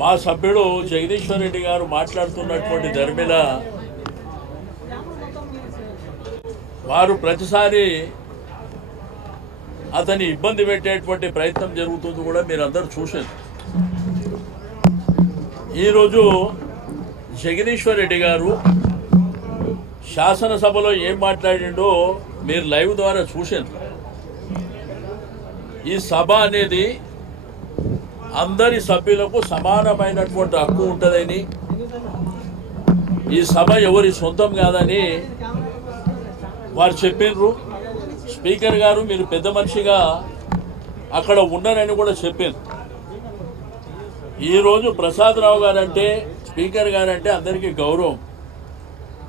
మా సభ్యుడు జగదీశ్వర్ రెడ్డి గారు మాట్లాడుతున్నటువంటి దాని మీద వారు ప్రతిసారి అతని ఇబ్బంది పెట్టేటువంటి ప్రయత్నం జరుగుతుంది కూడా మీరందరూ చూశారు. ఈరోజు జగదీశ్వర్ రెడ్డి గారు శాసనసభలో ఏం మాట్లాడిండో మీరు లైవ్ ద్వారా చూశారు. ఈ సభ అనేది అందరి సభ్యులకు సమానమైనటువంటి హక్కు ఉంటుందని, ఈ సభ ఎవరి సొంతం కాదని వారు చెప్పినారు. స్పీకర్ గారు మీరు పెద్ద మనిషిగా అక్కడ ఉన్నారని కూడా చెప్పారు. ఈరోజు ప్రసాదరావు గారంటే, స్పీకర్ గారంటే అందరికీ గౌరవం.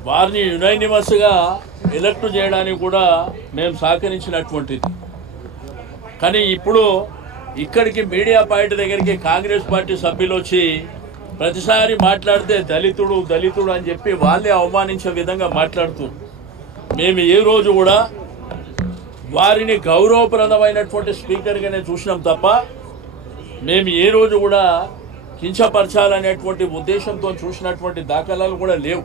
వారిని యునైనిమస్గా ఎలక్ట్ చేయడానికి కూడా మేము సహకరించినటువంటిది. కానీ ఇప్పుడు ఇక్కడికి మీడియా పాయింట్ దగ్గరికి కాంగ్రెస్ పార్టీ సభ్యులు వచ్చి ప్రతిసారి మాట్లాడితే దళితుడు దళితుడు అని చెప్పి వాళ్ళే అవమానించే విధంగా మాట్లాడుతున్నారు. మేము ఏ రోజు కూడా వారిని గౌరవప్రదమైనటువంటి స్పీకర్గానే చూసినాం తప్ప మేము ఏ రోజు కూడా కించపరచాలనేటువంటి ఉద్దేశంతో చూసినటువంటి దాఖలాలు కూడా లేవు.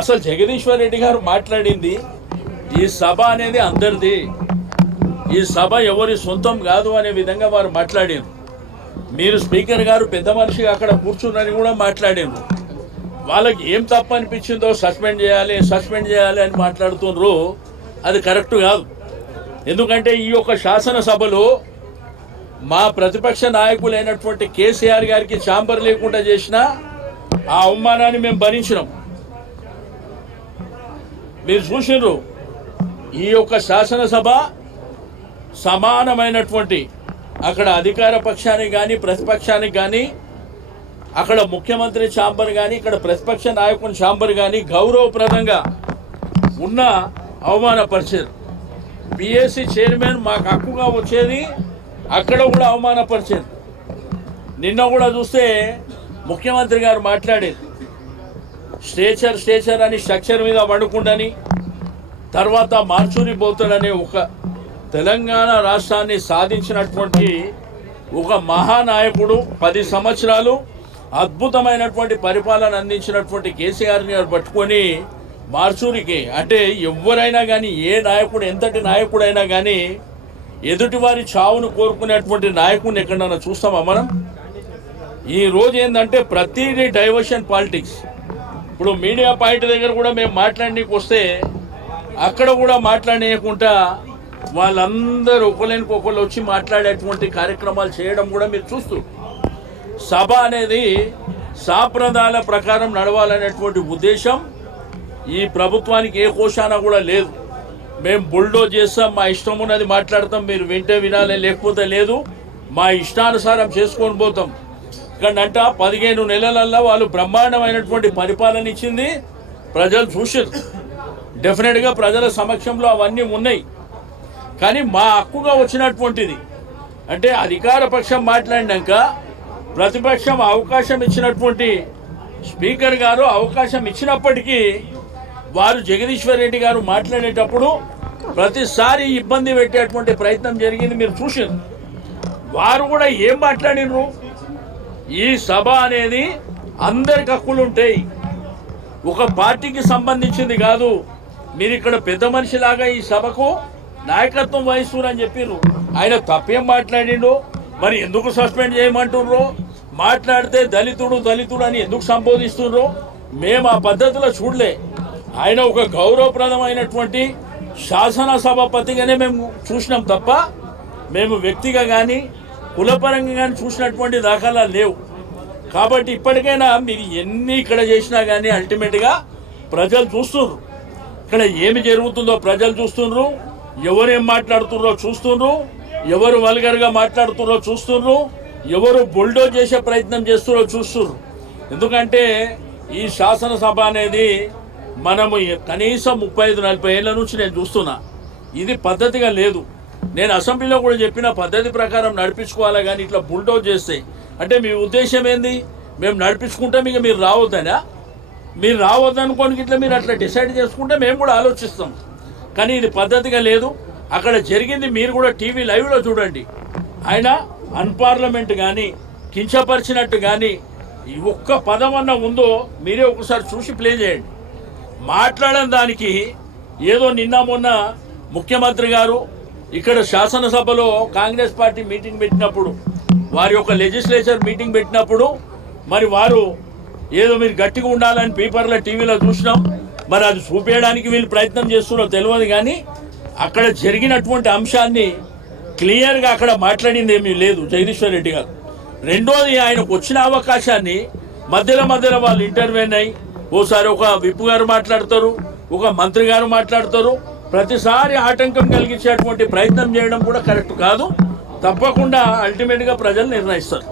అసలు జగదీశ్వర్ రెడ్డి గారు మాట్లాడింది ఈ సభ అనేది అందరిది, ఈ సభ ఎవరి సొంతం కాదు అనే విధంగా వారు మాట్లాడారు. మీరు స్పీకర్ గారు పెద్ద మనిషిగా అక్కడ కూర్చున్నారని కూడా మాట్లాడారు. వాళ్ళకి ఏం తప్పు అనిపించిందో సస్పెండ్ చేయాలి అని మాట్లాడుతున్నారు. అది కరెక్ట్ కాదు. ఎందుకంటే ఈ యొక్క శాసనసభలో మా ప్రతిపక్ష నాయకులైనటువంటి కేసీఆర్ గారికి ఛాంబర్ లేకుండా చేసిన ఆ అవమానాన్ని మేము భరించినాం. మీరు చూసినారు ఈ యొక్క శాసనసభ సమానమైనటువంటి, అక్కడ అధికార పక్షానికి కానీ ప్రతిపక్షానికి కానీ, అక్కడ ముఖ్యమంత్రి ఛాంబర్ కానీ ఇక్కడ ప్రతిపక్ష నాయకుని ఛాంబర్ కానీ గౌరవప్రదంగా ఉన్న అవమానపరిచారు. పిఎస్సి చైర్మన్ మాకు హక్కుగా వచ్చేది అక్కడ కూడా అవమానపరిచారు. నిన్న కూడా చూస్తే ముఖ్యమంత్రి గారు మాట్లాడేది స్ట్రేచర్ అని స్ట్రక్చర్ మీద పడుకుండని, తర్వాత మార్చూరి పోతాడనే ఒక తెలంగాణ రాష్ట్రాన్ని సాధించినటువంటి ఒక మహానాయకుడు, 10 సంవత్సరాలు అద్భుతమైనటువంటి పరిపాలన అందించినటువంటి కేసీఆర్ గారు పట్టుకొని మార్చూరికి, అంటే ఎవరైనా కానీ ఏ నాయకుడు ఎంతటి నాయకుడైనా కానీ ఎదుటివారి చావును కోరుకునేటువంటి నాయకుడిని ఎక్కడన్నా చూస్తామా మనం? ఈ రోజు ఏంటంటే ప్రతిదీ డైవర్షన్ పాలిటిక్స్. ఇప్పుడు మీడియా పాయింట్ దగ్గర కూడా మేము మాట్లాడనీకి వస్తే అక్కడ కూడా మాట్లాడనీయకుండా వాళ్ళందరూ ఒకళ్ళని వచ్చి మాట్లాడేటువంటి కార్యక్రమాలు చేయడం కూడా మీరు చూస్తూ, సభ అనేది సాంప్రదాయాల ప్రకారం నడవాలనేటువంటి ఉద్దేశం ఈ ప్రభుత్వానికి ఏ కోశాన కూడా లేదు. మేము బుల్డోజ్ చేస్తాం, మా ఇష్టం ఉన్నది మాట్లాడతాం, మీరు వింటే వినాలి లేకపోతే లేదు, మా ఇష్టానుసారం చేసుకొని పోతాం. ఇక్కడంట 15 నెలలల్లో వాళ్ళు బ్రహ్మాండమైనటువంటి పరిపాలన ఇచ్చింది, ప్రజలు చూసారు. డెఫినెట్గా ప్రజల సమక్షంలో అవన్నీ ఉన్నాయి. కానీ మా హక్కుగా వచ్చినటువంటిది అంటే అధికార పక్షం మాట్లాడినాక ప్రతిపక్షం అవకాశం ఇచ్చినటువంటి స్పీకర్ గారు అవకాశం ఇచ్చినప్పటికీ వారు జగదీశ్వర్ రెడ్డి గారు మాట్లాడేటప్పుడు ప్రతిసారి ఇబ్బంది పెట్టేటువంటి ప్రయత్నం జరిగింది, మీరు చూసారు. వారు కూడా ఏం మాట్లాడినరు, ఈ సభ అనేది అందరికి హక్కులు ఉంటాయి, ఒక పార్టీకి సంబంధించింది కాదు, మీరు ఇక్కడ పెద్ద మనిషిలాగా ఈ సభకు నాయకత్వం వహిస్తున్నారని చెప్పారు. ఆయన తప్పేం మాట్లాడిండు, మరి ఎందుకు సస్పెండ్ చేయమంటుర్రో, మాట్లాడితే దళితుడు అని ఎందుకు సంబోధిస్తుండ్రో మేము ఆ పద్ధతిలో చూడలే. ఆయన ఒక గౌరవప్రదమైనటువంటి శాసనసభాపతిగానే మేము చూసినాం తప్ప మేము వ్యక్తిగా కానీ కులపరంగా కానీ చూసినటువంటి దాఖలాలు లేవు. కాబట్టి ఇప్పటికైనా మీరు ఎన్ని ఇక్కడ చేసినా కానీ అల్టిమేట్గా ప్రజలు చూస్తున్నారు. ఇక్కడ ఏమి జరుగుతుందో ప్రజలు చూస్తున్నారు, ఎవరేం మాట్లాడుతున్నారో చూస్తున్నారు, ఎవరు వల్గర్గా మాట్లాడుతున్నారో చూస్తున్నారు, ఎవరు బుల్డోజ్ చేసే ప్రయత్నం చేస్తున్నారో చూస్తున్నారు. ఎందుకంటే ఈ శాసనసభ అనేది మనము కనీసం 35-40 ఏళ్ళ నుంచి నేను చూస్తున్నా, ఇది పద్ధతిగా లేదు. నేను అసెంబ్లీలో కూడా చెప్పిన పద్ధతి ప్రకారం నడిపించుకోవాలా, కానీ ఇట్లా బుల్డోజ్ చేస్తే అంటే మీ ఉద్దేశం ఏంది? మేము నడిపించుకుంటాం, ఇక మీరు రావద్దనా? మీరు రావద్దనుకోని ఇట్లా మీరు అట్లా డిసైడ్ చేసుకుంటే మేము కూడా ఆలోచిస్తాం. కానీ ఇది పద్ధతిగా లేదు. అక్కడ జరిగింది మీరు కూడా టీవీ లైవ్లో చూడండి. ఆయన అన్పార్లమెంట్ కానీ కించపరిచినట్టు కానీ ఈ ఒక్క పదం అన్న ఉందో మీరే ఒకసారి చూసి ప్లే చేయండి. మాట్లాడని దానికి ఏదో నిన్న మొన్న ముఖ్యమంత్రి గారు ఇక్కడ శాసనసభలో కాంగ్రెస్ పార్టీ మీటింగ్ పెట్టినప్పుడు, వారి యొక్క లెజిస్లేచర్ మీటింగ్ పెట్టినప్పుడు మరి వారు ఏదో మీరు గట్టిగా ఉండాలని పేపర్లో టీవీలో చూసినాం. మరి అది చూపేయడానికి వీళ్ళు ప్రయత్నం చేస్తున్నారో తెలియదు, కానీ అక్కడ జరిగినటువంటి అంశాన్ని క్లియర్గా అక్కడ మాట్లాడింది ఏమీ లేదు జగదీశ్వర్ రెడ్డి గారు. రెండోది, ఆయనకు వచ్చిన అవకాశాన్ని మధ్యలో వాళ్ళు ఇంటర్వ్యూన్ అయ్యి ఓసారి ఒక విప్ గారు మాట్లాడతారు, ఒక మంత్రి గారు మాట్లాడతారు. ప్రతిసారి ఆటంకం కలిగించేటువంటి ప్రయత్నం చేయడం కూడా కరెక్ట్ కాదు. తప్పకుండా అల్టిమేట్గా ప్రజలు నిర్ణయిస్తారు.